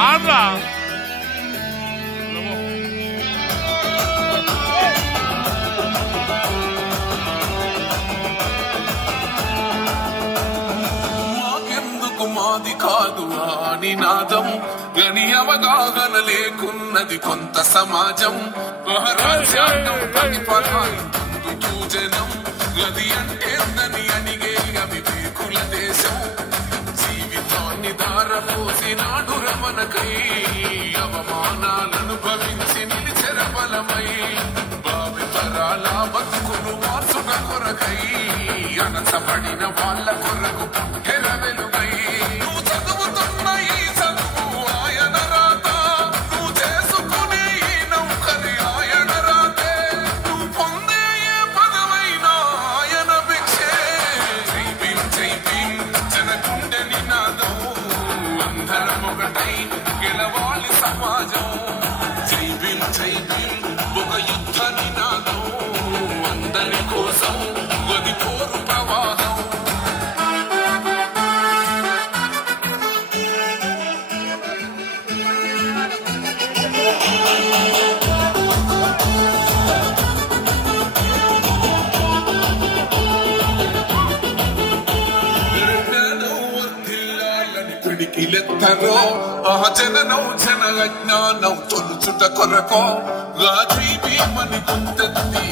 ఆడ్రా మాకెందుకు మాది కాదు ఆ నినాదం గని అవగాహన లేకున్నది కొంత సమాజం రాజ్యాంగం ప్రతిఫలాలు జనం గది అంటేందని అడిగే అవివేకుల దేశం జీవితాన్ని దారపోసినాడు రమణకై అవమానాలను భవించి నిలిచెర బలమై భావితరాల బతుకులు మార్చుట కొరకై అనసపడిన వాళ్ళ కొరకు పుట్టెర వెలుగై నువ్వు చదువుతున్న ఈ చదువు ఆయన రాత నువ్వు చేసుకునే ఈ నౌకరి ఆయన రాతే నువ్వు పొందే ఏ పదవైనా ఆయన భిక్షే జై భీమ్ జనగుండె నినాదం అందరం ఒకటై గెలవాలి సమాజం జై భీమ్ ఒక యుద్ధ నినాదం అందరి కోసం గది పోరు ప్రవాహం పిడికిలెత్తరో ఆ జననం జన అజ్ఞానం తొలుచుట కొరకో రాజీ భీమని గుంతెత్తి